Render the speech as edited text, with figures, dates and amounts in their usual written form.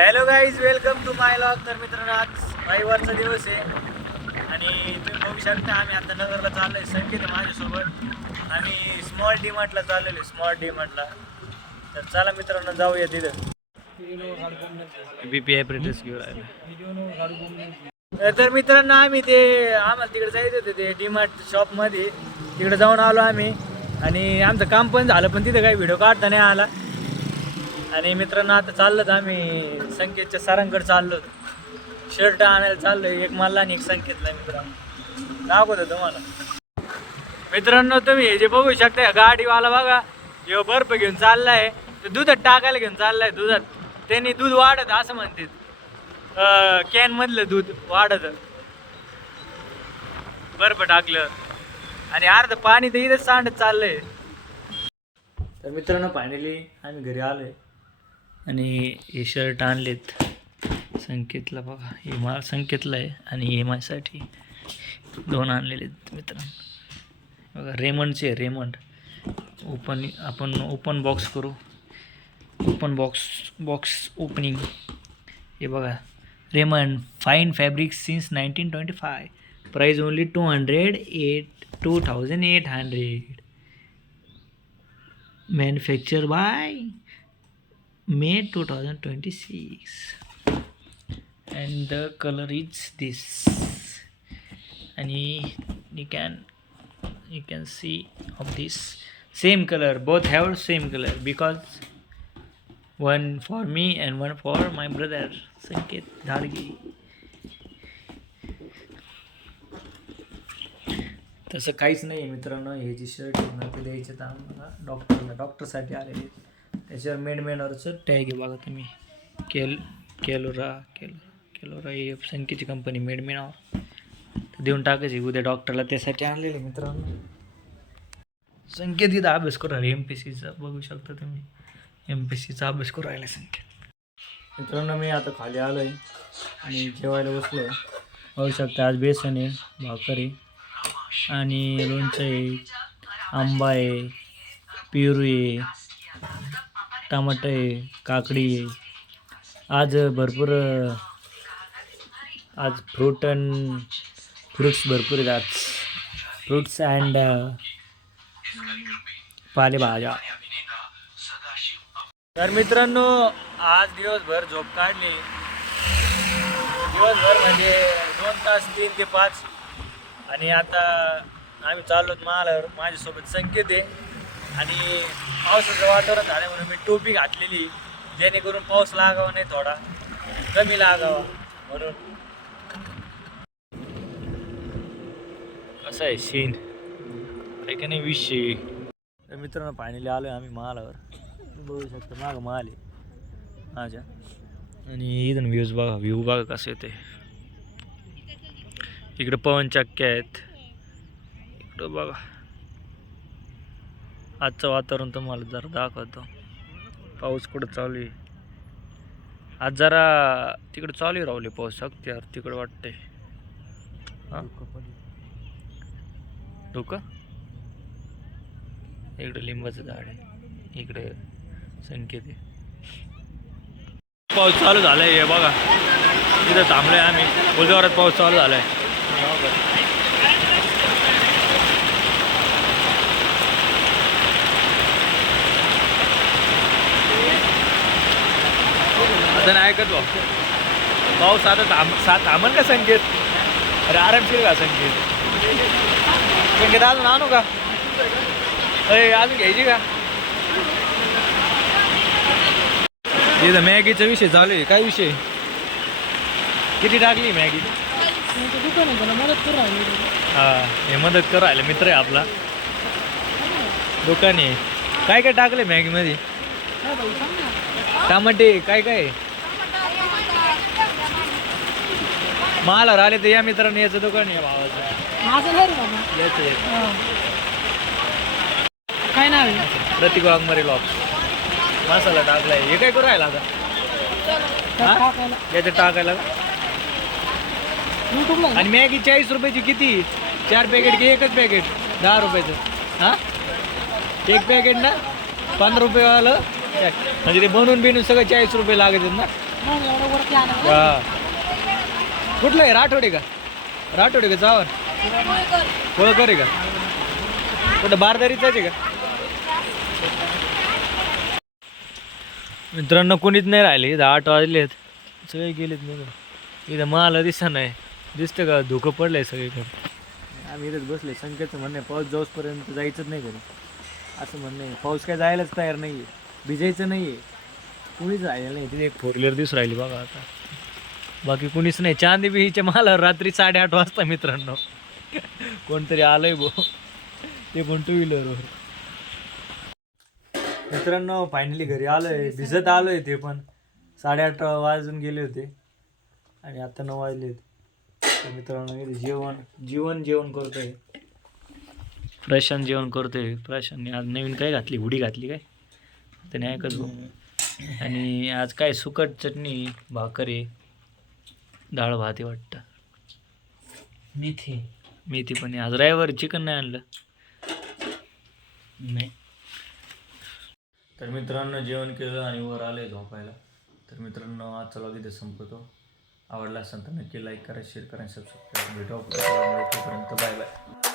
Hello guys, welcome to my vlog. तर मित्रांनो, आज रविवारचा दिवस आहे आणि तुम्ही बघू शकता आम्ही आता नगरला चाललोय. संकेत आहे माझ्यासोबत. आम्ही स्मॉल डीमार्टला चाललेलो. स्मॉल डीमार्टला. तर चला मित्रांनो, जाऊया तिथं. बीपीआय प्रिटेस घेऊन राहिलो. तर मित्रांनो, आम्ही आम्हाला तिकडे जायचं होतं ते डीमार्ट शॉपमध्ये. तिकडे जाऊन आलो आम्ही आणि आमचं काम पण झालं, पण तिथं काही व्हिडिओ काढता नाही आला. आणि मित्रांनो, आता चाललो आम्ही संकेतच्या सरांकडे चाललो. शर्ट आणायला चाललोय, एक मला आणि एक संकेतला. मित्रांनो दाखवतो तुम्हाला. मित्रांनो, तुम्ही हे जे बघू शकता, गाडीवाला बघा, जेव्हा बर्फ घेऊन चाललाय, तो दुधात टाकायला घेऊन चाललाय. दुधात त्यांनी दूध वाढत असं म्हणतात. कॅन मधलं दूध वाढत बर्फ टाकलं आणि अर्ध पाणी तर इथंच सांडत चाललंय. तर मित्रांनो, फायनली आम्ही घरी आलोय आणि हे शर्ट आणलेत संकेतला. बघा, हे मला संकेतला आहे आणि हे माझ्यासाठी दोन आणलेले आहेत मित्रांनो. बघा, रेमंडचे. रेमंड आपण ओपन बॉक्स करू. Open box opening. हे बघा, Raymond fine fabric since 1925. Price only 2800. Manufacture by May 2026 and the color is this, and you can see of this same color. Both have same color because one for me and one for my brother Sanket Dhargi. तसं काहीच नाही मित्रांनो. हे जी shirt आहे ना, ते द्यायचे तर आम्हाला डॉक्टरसाठी आलेले. त्याच्यावर मेडमेनवरचं टॅग आहे बघा तुम्ही. केलोरा हे संकेतची कंपनी मेडमेनावर. तर देऊन टाकायची उद्या डॉक्टरला, त्यासाठी आणलेले मित्रांनो. संकेत इथं अभ्यास करू राहिले MPSCचा. बघू शकता तुम्ही, MPSCचा अभ्यास करू राहिला संकेत. मित्रांनो, मी आता खाली आलो आहे आणि जेवायला बसलो. बघू शकता, आज बेसन आहे, भाकर आहे आणि लोणचं आहे, आंबा आहे, पेरू आहे, टमाटर आहे, काकडी आहे. आज भरपूर फ्रूट्स भरपूर आहेत आज. फ्रूट्स अँड पालेभाज्या. तर मित्रांनो, आज दिवसभर झोप काढली. दिवसभर म्हणजे 2 तास, 3 ते 5. आणि आता आम्ही चाललो मालावर. माझ्यासोबत संकेत आहे आणि पावसाचं वातावरण झालं म्हणून मी टोपी घातलेली, जेणेकरून पाऊस लागावा नाही, थोडा कमी लागावा म्हणून. कसं आहे सीन आहे का नाही विषय. तर मित्रांनो, फायनली आलो आहे आम्ही मालावर. बघू शकता मागं माल आहे माझ्या. आणि इथून व्ह्यू बघा कसं येते. इकडं पवनचक्क्या आहेत. इकडं बघा, आजचं वातावरण तुम्हाला जरा दाखवतो. पाऊस कुठं चालू आहे आज. जरा तिकडं चालू आहे राहुले पाऊस. यार तिकडं वाटतंय. हां, धोका. इकडं लिंबाचं झाड आहे, इकडे संकेत आहे. पाऊस चालू झाला आहे. हे बघा, इथं थांबलो आहे आम्ही. बुलगावरात पाऊस चालू झाला आहे. आता नाही ऐकत भाऊ. पाऊस आता थांबल का संकेत? अरे आरामशीर का संकेत? संकेत अजून आणू का? अरे अजून घ्यायची का? इथं मॅगीचा विषय चालू आहे. काय विषय? किती टाकली मॅगी? हां, हे मदत करू राहिलं. मित्र आहे आपला, दुकान आहे. काय काय टाकलं मॅगीमध्ये? टमाटे काय काय? मालावर आले तर या मित्रांनो, याचं दुकान आहे भावाचं. काय नाव आहे? प्रतीक वाघमारे लॉक्स. मसाला टाकलाय. हे काय करू राहिला आता? याचं टाकायला का? आणि मॅगी 40 रुपयाची किती? 4 पॅकेट की एकच पॅकेट? 10 रुपयाचं. हां, एक पॅकेट ना 15 रुपयेवालं. म्हणजे ते बनवून सगळं 40 रुपये लागत ना. कुठलं आहे राठोडे का जावर कोळकर आहे का कुठं बारदारीच आहे का मित्रांनो कोणीच नाही राहिले इथं 8 वाजलेत सगळे गेलेत नाही इथं मला दिसा नाही दिसतं का धुकं पडलंय सगळीकडे आम्ही इथंच बसले संकेतचं म्हणणं आहे पाऊस जाऊसपर्यंत जायचंच नाही घरी असं म्हणणं आहे पाऊस काय जायलाच तयार नाही आहे भिजायचं नाही आहे कुणीच राहिलं नाही तिथे एक 4 व्हीलर दिसून राहिली बघा आता बाकी कुणीच नाही चांदी बिहीच्या मालावर रात्री 8:30 वाजता मित्रांनो कोणतरी आलंय भो ते पण 2 व्हीलरवर मित्रांनो फायनली घरी आलोय भिजत आलोय ते पण 8:30 वाजून गेले होते आणि आता 9 वाजले तर मित्रांनो इथे जेवण करतोय प्रशांत जेवण करतोय प्रशांतने आज नवीन काय घातली हुडी घातली काय त्याने ऐकच भाऊ आणि आज काय सुकट चटणी भाकर आहे डाळ भात आहे वाटतं मेथी पण आहे आज रविवारी चिकन नाही आणलं नाही तर मित्रांनो जेवण केलं आणि वर आले झोपायला तर मित्रांनो आजचा व्लॉग इथे संपतो आवडला असेल तर नक्की लाईक करा शेअर करा सबस्क्राईब भेटू तोपर्यंत बाय बाय